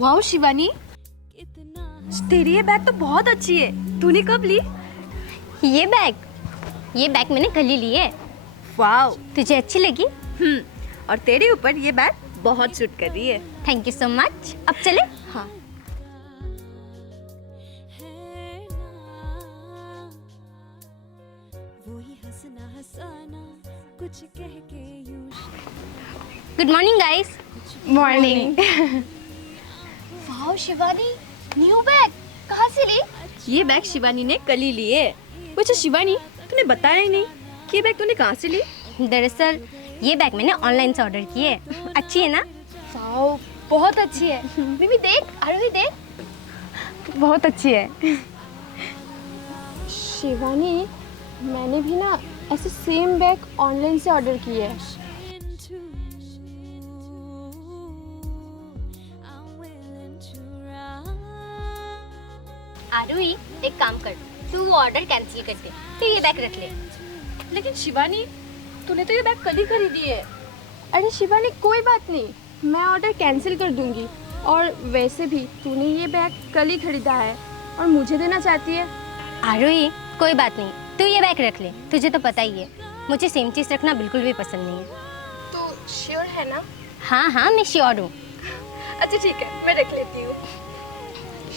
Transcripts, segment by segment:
Wow Shivani, तेरी ये bag तो बहुत अच्छी है। तूने कब ली? ये बैग मैंने कल ही ली है। वाओ, तुझे अच्छी लगी? और तेरे ऊपर ये बैग बहुत सूट कर रही है। Thank you so much. अब चले? हाँ। Good morning guys. Morning. Wow Shivani, new bag कहाँ से ली? ये बैग शिवानी ने कल ही ली है। वैसे शिवानी, तूने बताया ही नहीं कि ये बैग तूने कहाँ से ली? दरअसल ये बैग मैंने ऑनलाइन से ऑर्डर की है। अच्छी है ना? वाओ, बहुत अच्छी है। मिमी देख, आरोही देख, बहुत अच्छी है। शिवानी, मैंने भी ना ऐसे सेम बैग ऑनलाइन से ऑर्डर की है। आरुई, एक काम कर, तू वो ऑर्डर कैंसिल कर दे, तो ये बैग रख ले। लेकिन शिवानी, तूने तो ये बैग कल ही खरीदी है। अरे शिवानी, कोई बात नहीं, मैं ऑर्डर कैंसिल कर दूंगी। और वैसे भी तूने ये बैग कल ही खरीदा है और मुझे देना चाहती है। आरुई, कोई बात नहीं, तू ये बैग रख ले। तुझे तो पता ही है, मुझे सेम चीज़ रखना बिल्कुल भी पसंद नहीं है। तो श्योर है ना? हाँ हाँ, मैं श्योर हूँ। अच्छा ठीक है, मैं रख लेती हूँ।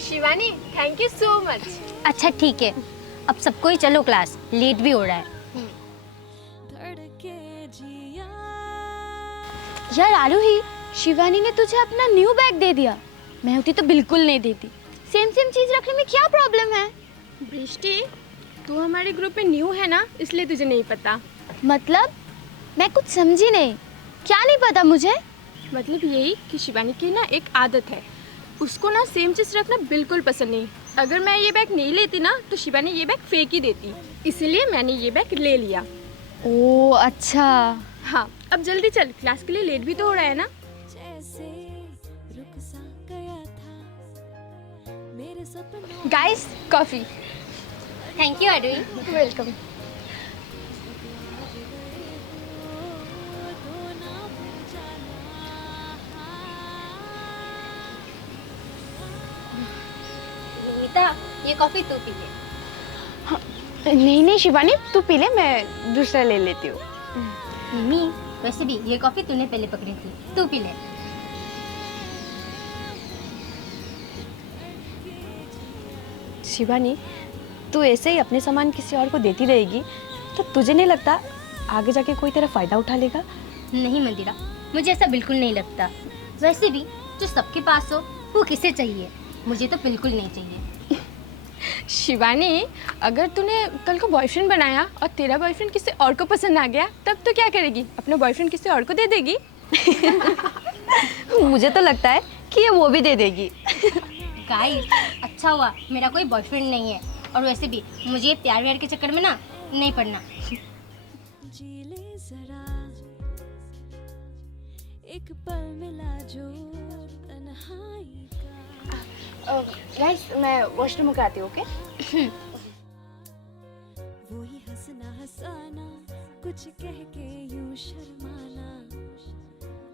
Shivani, thank you so much. अच्छा ठीक है, अब सबको ही चलो क्लास, लेट भी हो रहा है। यार आरुही, शिवानी ने तुझे अपना न्यू बैग दे दिया। मैं होती तो बिल्कुल नहीं देती। सेम सेम चीज रखने में क्या प्रॉब्लम है? दृष्टि, तू हमारे ग्रुप में न्यू है ना, इसलिए तुझे नहीं पता। मतलब मैं कुछ समझी नहीं। क्या नहीं पता मुझे? मतलब यही कि शिवानी की ना एक आदत है, उसको ना सेम चीज़ रखना बिल्कुल पसंद नहीं। अगर मैं ये बैग नहीं लेती ना तो शिवानी ये बैग फेंक ही देती, इसीलिए मैंने ये बैग ले लिया। ओह अच्छा। हाँ, अब जल्दी चल, क्लास के लिए लेट भी तो हो रहा है ना। Guys, coffee. Thank you Arui. Welcome. Nimita, ये कॉफी तू पी ले। नहीं शिवानी, तू पी ले, मैं दूसरा ले लेती हूँ। मिमी, वैसे भी ये कॉफी तूने पहले पकड़ी थी, तू पी ले। शिवानी, तू ऐसे ही अपने सामान किसी और को देती रहेगी तो तुझे नहीं लगता आगे जाके कोई तेरा फायदा उठा लेगा? नहीं मंदिरा, मुझे ऐसा बिल्कुल नहीं लगता। वैसे भी जो सबके पास हो वो किसे चाहिए, मुझे तो बिल्कुल नहीं चाहिए। शिवानी, अगर तूने कल को बॉयफ्रेंड बनाया और तेरा बॉयफ्रेंड किसी और को पसंद आ गया, तब तो क्या करेगी? अपना बॉयफ्रेंड किसी और को दे देगी? मुझे तो लगता है कि ये वो भी दे देगी। गाइस, अच्छा हुआ मेरा कोई बॉयफ्रेंड नहीं है, और वैसे भी मुझे ये प्यार व्यार के चक्कर में ना नहीं पड़ना। एक पल मिला जो तन्हाई का। गाइस, मैं वॉशरूम में आती हूँ, ओके? वही हंसना हंसाना, कुछ कह के यूं शर्माना,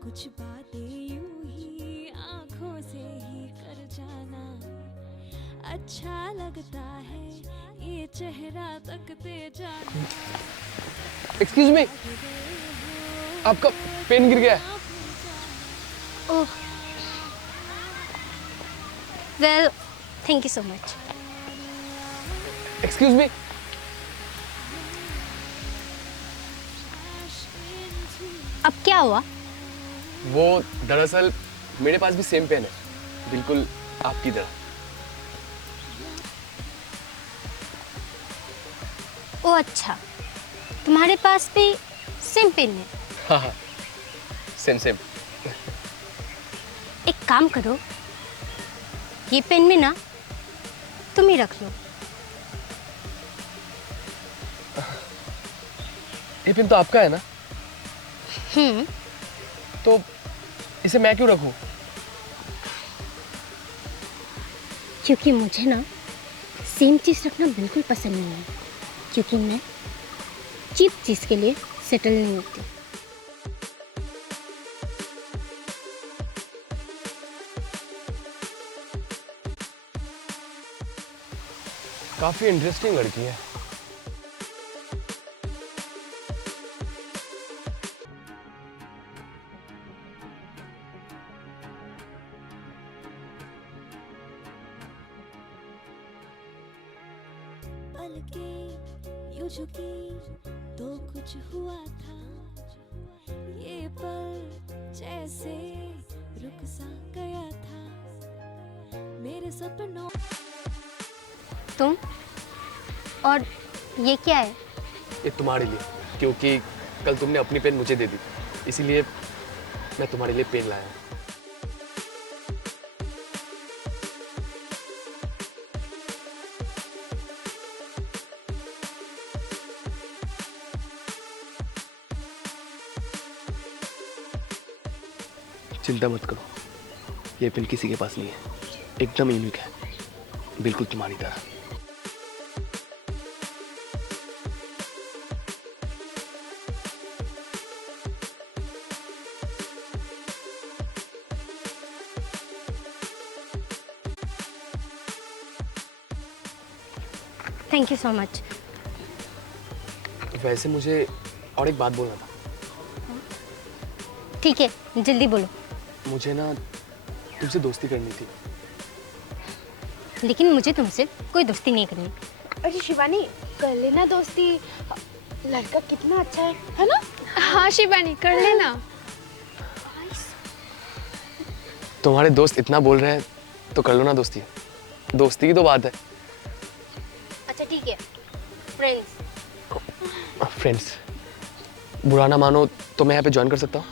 कुछ बातें यूं ही आंखों से ही कर जाना। अच्छा लगता है ये चेहरा तकते जाना। एक्सक्यूज मी, आपका पेन गिर गया है। Oh, well thank you so much. Excuse me, अब क्या हुआ? वो दरअसल मेरे पास भी सेम पेन है, बिल्कुल आपकी तरह। ओह अच्छा, तुम्हारे पास भी सेम पेन है? हाँ हाँ, सेम सेम। एक काम करो, ये पेन में ना तुम ही रख लो। ये पेन तो आपका है ना? हम्म। तो इसे मैं क्यों रखूं? क्योंकि मुझे ना सेम चीज़ रखना बिल्कुल पसंद नहीं है, क्योंकि मैं चीप चीज़ के लिए सेटल नहीं होती। काफी इंटरेस्टिंग लड़की है। पलकें यूं झुकी तो कुछ हुआ था, ये पल जैसे रुक सा गया था मेरे सपनों। तुम और ये क्या है? ये तुम्हारे लिए, क्योंकि कल तुमने अपनी पेन मुझे दे दी, इसीलिए मैं तुम्हारे लिए पेन लाया हूँ। चिंता मत करो, ये पेन किसी के पास नहीं है, एकदम यूनिक है, बिल्कुल तुम्हारी तरह। Thank you so much. वैसे मुझे और एक बात बोलना था। ठीक है, जल्दी बोलो। मुझे ना तुमसे दोस्ती करनी थी। लेकिन मुझे तुमसे कोई दोस्ती नहीं करनी। अरे शिवानी, कर लेना दोस्ती, लड़का कितना अच्छा है ना? हाँ शिवानी, कर लेना। तुम्हारे दोस्त इतना बोल रहे हैं तो कर लो ना दोस्ती। दोस्ती की तो बात है। अच्छा ठीक है, फ्रेंड्स। फ्रेंड्स, बुरा ना मानो तो मैं यहाँ पे ज्वाइन कर सकता हूँ?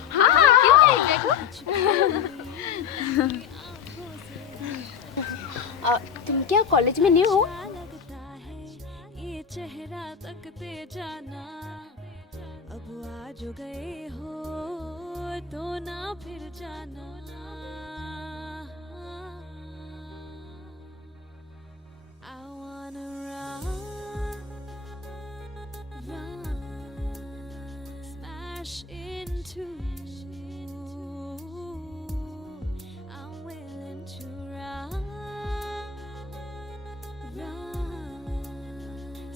तुम क्या कॉलेज में न्यू हो? लगता है ये चेहरा तकते जाना, अब आ जो गए हो तो ना फिर जाना। I wanna run, smash into you. I'm willing to run,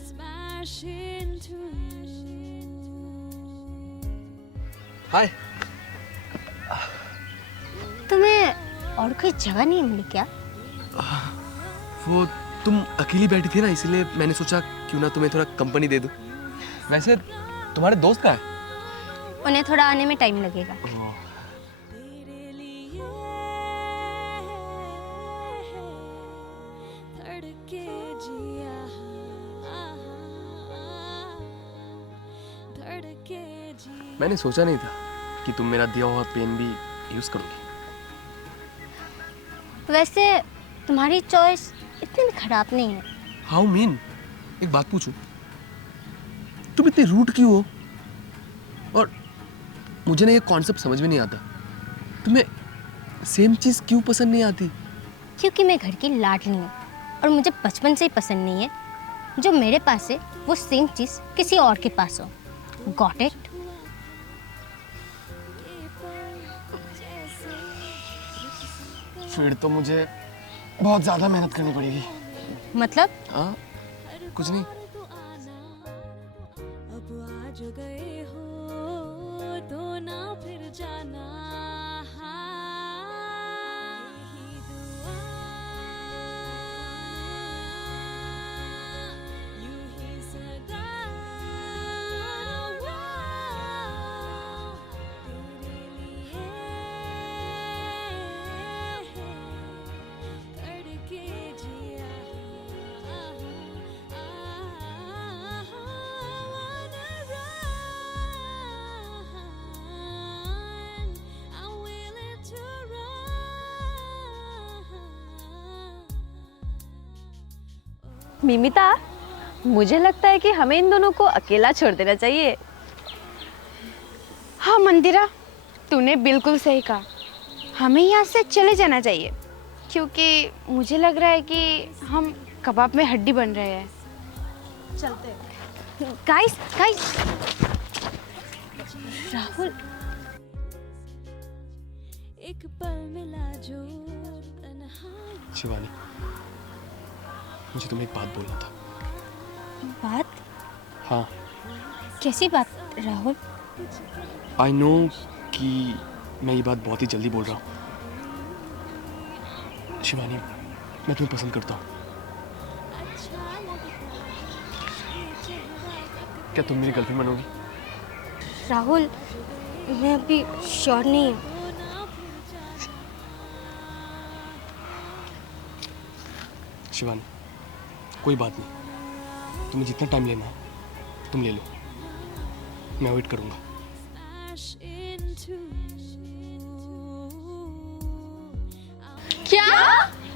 smash into you. हाय। तुम्हें और कोई जगह नहीं मिली क्या? वो तुम अकेली बैठी थी ना, इसीलिए मैंने सोचा क्यों ना तुम्हें थोड़ा कंपनी दे दूं। वैसे तुम्हारे दोस्त कहाँ हैं? उन्हें थोड़ा आने में टाइम लगेगा। तेरे लिए धड़के जिया, धड़के जिया। मैंने सोचा नहीं था कि तुम मेरा दिया हुआ पेन भी यूज करोगी। वैसे तुम्हारी चॉइस इतनी भी खराब नहीं है। How mean? एक बात पूछूं, तुम इतनी रूड क्यों हो? और मुझे ना ये कॉन्सेप्ट समझ में नहीं आता, तुम्हें सेम चीज क्यों पसंद नहीं आती? क्योंकि मैं घर की लाडली हूँ और मुझे बचपन से ही पसंद नहीं है जो मेरे पास है वो सेम चीज़ किसी और के पास हो। Got it? फिर तो मुझे बहुत ज्यादा मेहनत करनी पड़ेगी। मतलब? हाँ, कुछ नहीं। अब आ जो गए हो तो ना फिर जाना। यही दुआ, यूं ही सदा तेरे लिए करके जिया। मिमिता, मुझे लगता है कि हमें इन दोनों को अकेला छोड़ देना चाहिए। हाँ मंदिरा, तूने बिल्कुल सही कहा, हमें यहाँ से चले जाना चाहिए, क्योंकि मुझे लग रहा है कि हम कबाब में हड्डी बन रहे हैं। गाइस गाइस, राहुल, एक पल मिला जो तन्हा। शिवानी, मुझे तुम्हें एक बात बोलना था। बात? हाँ, कैसी बात राहुल? आई नो कि मैं ये बात बहुत ही जल्दी बोल रहा हूँ। शिवानी, मैं तुम्हें पसंद करता हूँ। क्या तुम मेरी गर्लफ्रेंड बनोगी? राहुल, मैं अभी श्योर नहीं हूँ। शिवानी, कोई बात नहीं, तुम्हें जितना टाइम लेना है तुम ले लो, मैं वेट करूँगा। क्या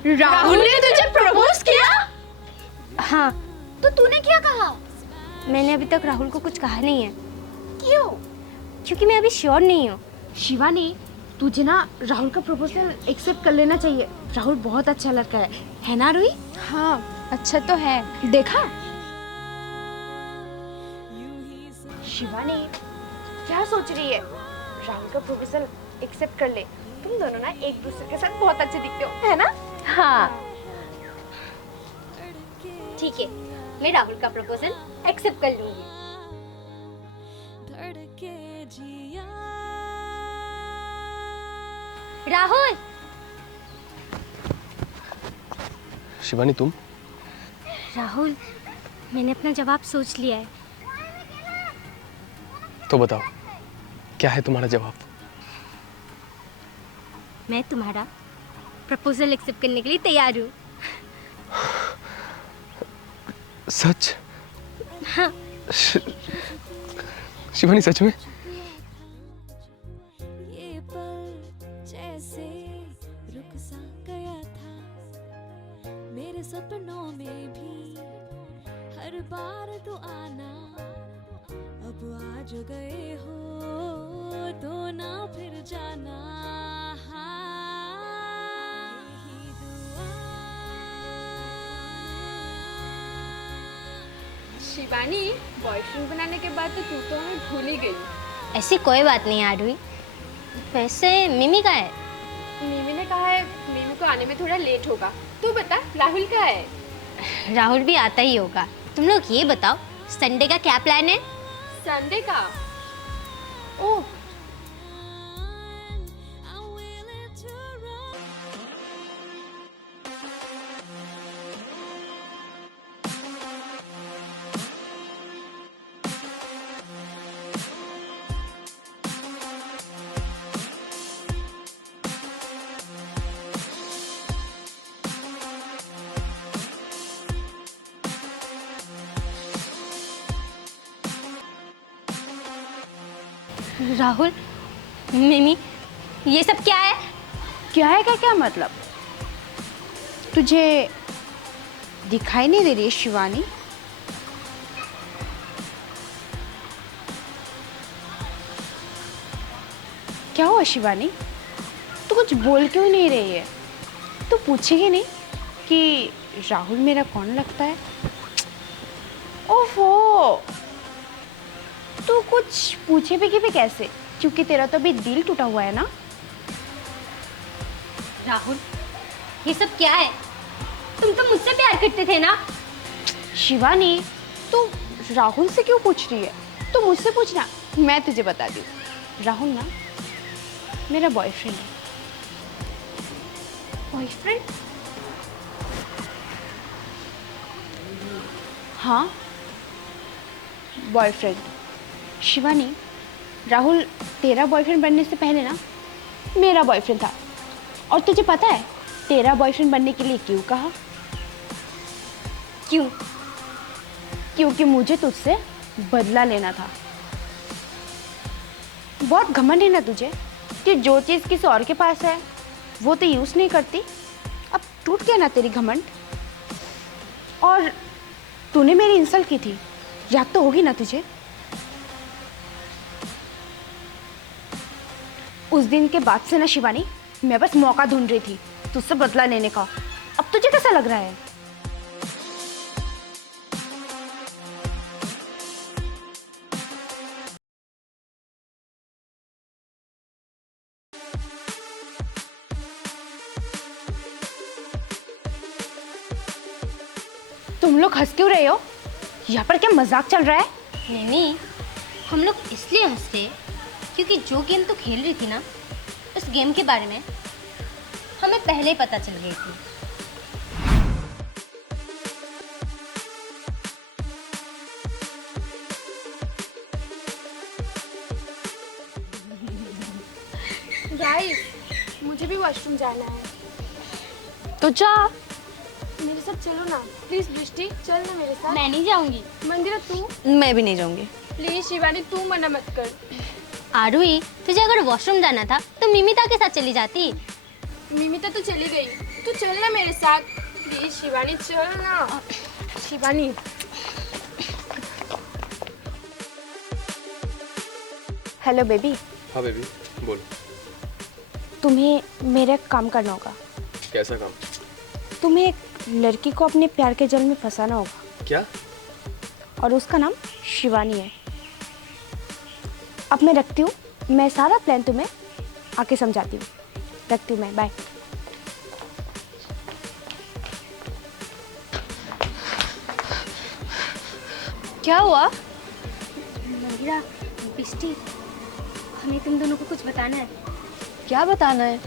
राहुल ने तुझे प्रपोज किया? हाँ, तो तूने क्या कहा? मैंने अभी तक राहुल को कुछ कहा नहीं है क्यों? क्योंकि मैं अभी श्योर नहीं हूँ। शिवानी, तुझे ना राहुल का प्रपोजल एक्सेप्ट कर लेना चाहिए। राहुल बहुत अच्छा लड़का है ना रूही? हाँ, अच्छा तो है। देखा शिवानी क्या सोच रही है? राहुल का प्रपोजल एक्सेप्ट कर ले। तुम दोनों ना एक दूसरे के साथ बहुत अच्छे दिखते हो, है ना? हाँ, ठीक है, मैं राहुल का प्रपोजल एक्सेप्ट कर लूंगी। धड़के जिया राहुल, शिवानी, तुम? राहुल, मैंने अपना जवाब सोच लिया है। तो बताओ, क्या है तुम्हारा जवाब? मैं तुम्हारा प्रपोजल एक्सेप्ट करने के लिए तैयार हूँ। सच? हाँ। शिवानी, सच में? ये पल जैसे रुक सा गया था मेरे सपनों में भी हर बार तो आना अब आ जो गए हो तो ना फिर जाना यही दुआ शिवानी, बॉयफ्रेंड बनाने के बाद तो तू हमें भूल ही गई। ऐसी कोई बात नहीं यार हुई। वैसे मिमी का है? मिमी ने कहा है मिमी को आने में थोड़ा लेट होगा। तू बता, राहुल का है? राहुल भी आता ही होगा। तुम लोग ये बताओ, संडे का क्या प्लान है? संडे का? ओह, I'm willing to run Rahul, मिमी, ये सब क्या है? क्या है का क्या मतलब? तुझे दिखाई नहीं दे रही है शिवानी? क्या हुआ शिवानी? तू कुछ बोल क्यों नहीं रही है? तू पूछेगी नहीं कि राहुल मेरा कौन लगता है? ओफो, तू कुछ पूछे भी कैसे? क्योंकि तेरा तो अभी दिल टूटा हुआ है ना। राहुल, ये सब क्या है? तुम तो मुझसे प्यार करते थे ना? शिवानी, तू राहुल से क्यों पूछ रही है? तू मुझसे पूछना, मैं तुझे बता दूँ। राहुल ना मेरा बॉयफ्रेंड है। बॉयफ्रेंड? हाँ, बॉयफ्रेंड। शिवानी, राहुल तेरा बॉयफ्रेंड बनने से पहले ना मेरा बॉयफ्रेंड था। और तुझे पता है तेरा बॉयफ्रेंड बनने के लिए क्यों कहा? क्यों? क्योंकि मुझे तुझसे बदला लेना था। बहुत घमंड है ना तुझे कि जो चीज़ किसी और के पास है वो तो यूज़ नहीं करती। अब टूट गया ना तेरी घमंड। और तूने मेरी इंसल्ट की थी, याद तो होगी ना तुझे? उस दिन के बाद से ना शिवानी, मैं बस मौका ढूंढ रही थी तुझसे बदला लेने का। अब तुझे कैसा लग रहा है? तुम लोग हंस क्यों रहे हो? यहाँ पर क्या मजाक चल रहा है? मिमी, हम लोग इसलिए हंस रहे क्योंकि जो गेम तो खेल रही थी ना, उस गेम के बारे में हमें पहले ही पता चल गई थी। गाइस, मुझे भी वॉशरूम जाना है। तो जा। मेरे साथ चलो ना प्लीज। दृष्टि चल ना मेरे साथ। मैं नहीं जाऊंगी। मंदिरा तू? मैं भी नहीं जाऊंगी। प्लीज शिवानी तू मना मत कर। आरुई, तुझे अगर वॉशरूम जाना था तो मिमिता के साथ चली जाती। मिमिता तो चली गई, तू चल ना मेरे साथ। प्लीज शिवानी चल ना। शिवानी हेलो बेबी, हाँ बेबी, बोल। तुम्हें मेरा एक काम करना होगा। कैसा काम? तुम्हें एक लड़की को अपने प्यार के जाल में फंसाना होगा। क्या? और उसका नाम शिवानी है। अब मैं रखती हूँ, मैं सारा प्लान तुम्हें आके समझाती हूँ। रखती हूँ मैं, बाय। क्या हुआ? मंदिरा, बिस्टी, हमें तुम दोनों को कुछ बताना है। क्या बताना है?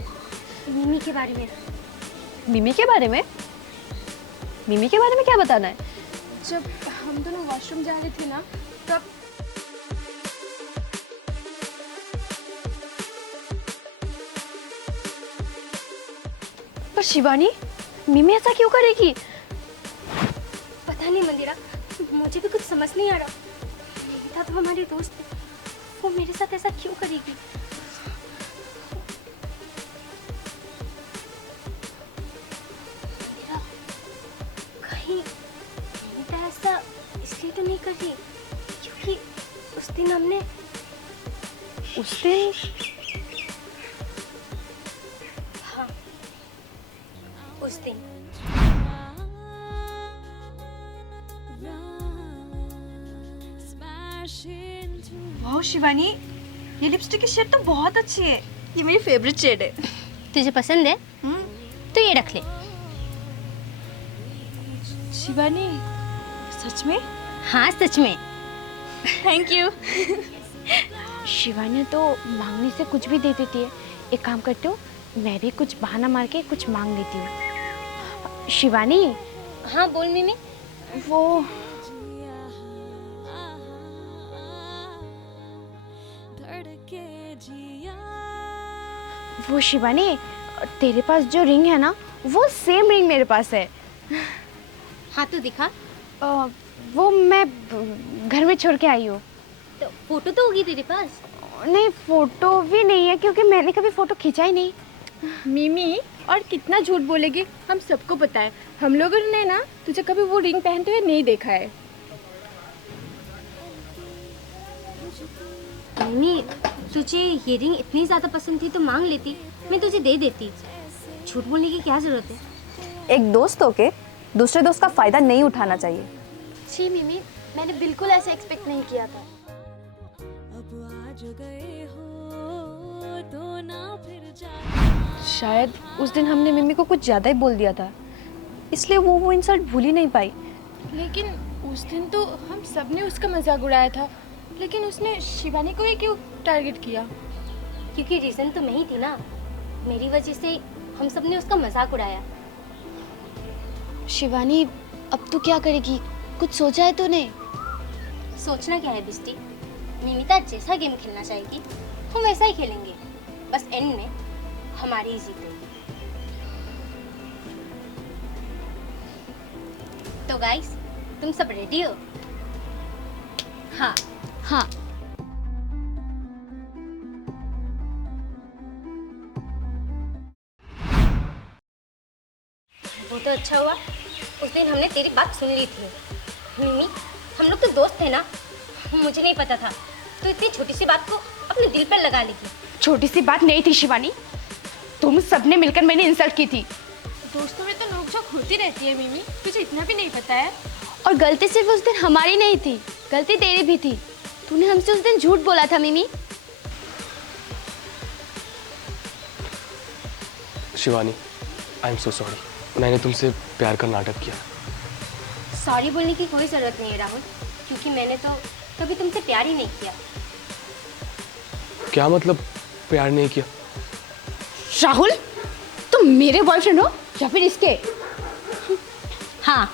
मिमी के बारे में। मिमी के बारे में? मिमी के बारे में क्या बताना है? जब हम दोनों वॉशरूम जा रहे थे ना, तब पर शिवानी, मिमी ऐसा क्यों करेगी? पता नहीं मंदिरा, मुझे भी कुछ समझ नहीं आ रहा। मिमिता तो हमारी दोस्त है, वो मेरे साथ ऐसा क्यों करेगी? मंदिरा, कहीं मिमिता ऐसा इसलिए तो नहीं कर रही क्योंकि उस दिन हमने उस दिन? हाँ, उस दिन वाह शिवानी, ये लिपस्टिक की शेड तो बहुत अच्छी है। ये मेरी फेवरेट शेड है। तुझे पसंद है तो ये रख ले। शिवानी, सच में? हाँ सच में। Thank you. शिवानी तो मांगने से कुछ भी दे देती है। एक काम करती हूँ, मैं भी कुछ बहाना मार के कुछ मांग लेती हूँ। शिवानी, हाँ बोल मिमी। वो शिवानी, तेरे पास जो रिंग है ना, वो सेम रिंग मेरे पास है। हाँ तो दिखा। वो मैं घर में छोड़ के आई हूँ। तो फोटो तो होगी तेरे पास। नहीं, फोटो भी नहीं है क्योंकि मैंने कभी फोटो खींचा ही नहीं। मिमी और कितना झूठ बोलेगी, हम सबको पता है। हम लोगों ने ना तुझे कभी वो रिंग पहनते हुए नहीं देखा है। मम्मी, तुझे ये रिंग इतनी ज़्यादा पसंद थी तो मांग लेती, मैं तुझे दे देती। झूठ बोलने की क्या ज़रूरत है? एक दोस्त होके दूसरे दोस्त का फायदा नहीं उठाना चाहिए। जी मिमी, मैंने बिल्कुल ऐसा एक्सपेक्ट नहीं किया था। शायद उस दिन हमने मिमी को कुछ ज़्यादा ही बोल दिया था, इसलिए वो इंसल्ट भूल ही नहीं पाई। लेकिन उस दिन तो हम सब ने उसका मजाक उड़ाया था, लेकिन उसने शिवानी को ही क्यों टारगेट किया? क्योंकि रीज़न तो मैं ही थी ना, मेरी वजह से हम सब ने उसका मजाक उड़ाया। शिवानी, अब तू क्या करेगी? कुछ सोचा है तूने? सोचना क्या है बिस्टी, मिमिता जैसा गेम खेलना चाहेगी हम वैसा ही खेलेंगे, बस एंड में हमारी ही जीत होगी। तो गाइस, तुम सब रेडी हो? हाँ हाँ। वो तो अच्छा हुआ उस दिन हमने तेरी बात सुन ली थी। मिमी, हम लोग तो दोस्त थे ना, मुझे नहीं पता था तो इतनी छोटी सी बात को अपने दिल पर लगा ली थी। छोटी सी बात नहीं थी शिवानी, तुम सबने मिलकर मैंने इंसल्ट की थी। दोस्तों में तो नोकझोंक होती रहती है मिमी, तुझे इतना भी नहीं पता है? और गलती सिर्फ उस दिन हमारी नहीं थी, गलती तेरी भी थी। तूने हमसे उस दिन झूठ बोला था मिमी। Shivani, I am so sorry. मैंने तुमसे प्यार का नाटक किया। सॉरी बोलने की कोई ज़रूरत नहीं है राहुल, क्योंकि मैंने तो कभी तुमसे प्यार ही नहीं किया। क्या मतलब प्यार नहीं किया? राहुल, तुम मेरे बॉयफ्रेंड हो या फिर इसके? हाँ,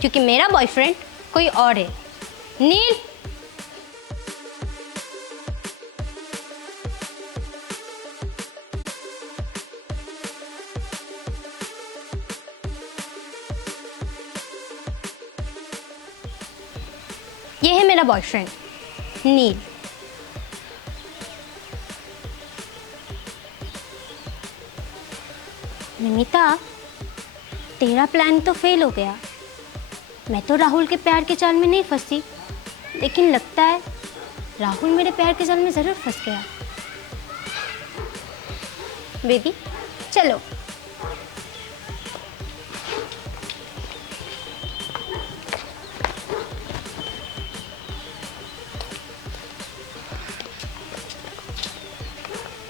क्योंकि मेरा बॉयफ्रेंड कोई और है। नील, ये है मेरा बॉयफ्रेंड नील। नमिता, तेरा प्लान तो फेल हो गया। मैं तो राहुल के प्यार के जाल में नहीं फंसी, लेकिन लगता है राहुल मेरे प्यार के जाल में ज़रूर फंस गया। बेबी चलो।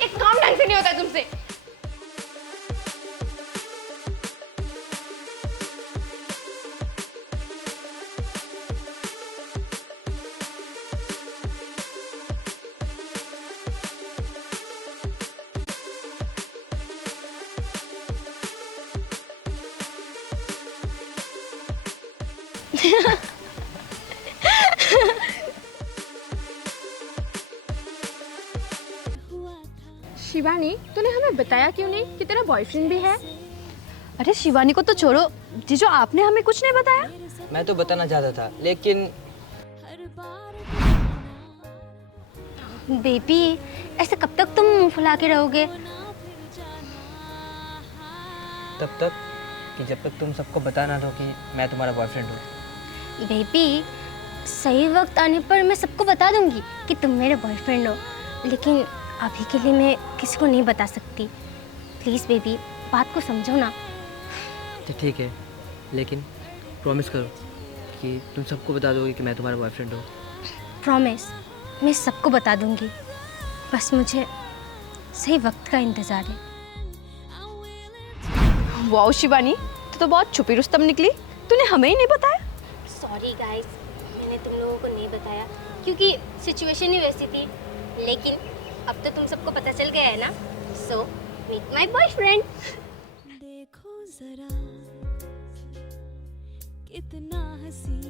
एक काम ढंग से नहीं होता तुमसे। शिवानी, तूने हमें बताया क्यों नहीं कि तेरा बॉयफ्रेंड भी है? अरे शिवानी को तो छोड़ो, जीजू आपने हमें कुछ नहीं बताया। मैं तो बताना चाहता था, लेकिन हर बार बेबी, ऐसे कब तक तुम मुंह फुला के रहोगे? तब तक कि जब तक तुम सबको बता ना दो कि मैं तुम्हारा बॉयफ्रेंड हूँ। बेबी, सही वक्त आने पर मैं सबको बता दूंगी कि तुम मेरे बॉयफ्रेंड हो, लेकिन अभी के लिए मैं किसी को नहीं बता सकती। प्लीज़ बेबी, बात को समझो ना। तो ठीक है, लेकिन प्रॉमिस करो कि तुम सबको बता दोगे कि मैं तुम्हारा बॉयफ्रेंड हूँ। प्रॉमिस, मैं सबको बता दूंगी, बस मुझे सही वक्त का इंतज़ार है। वाओ शिवानी, तू तो बहुत छुपी रुस्तम निकली, तूने हमें ही नहीं बताया। सॉरी गाइस, मैंने तुम लोगों को नहीं बताया क्योंकि सिचुएशन ही वैसी थी, लेकिन अब तो तुम सबको पता चल गया है ना। So meet my boyfriend. देखो जरा कितना हसी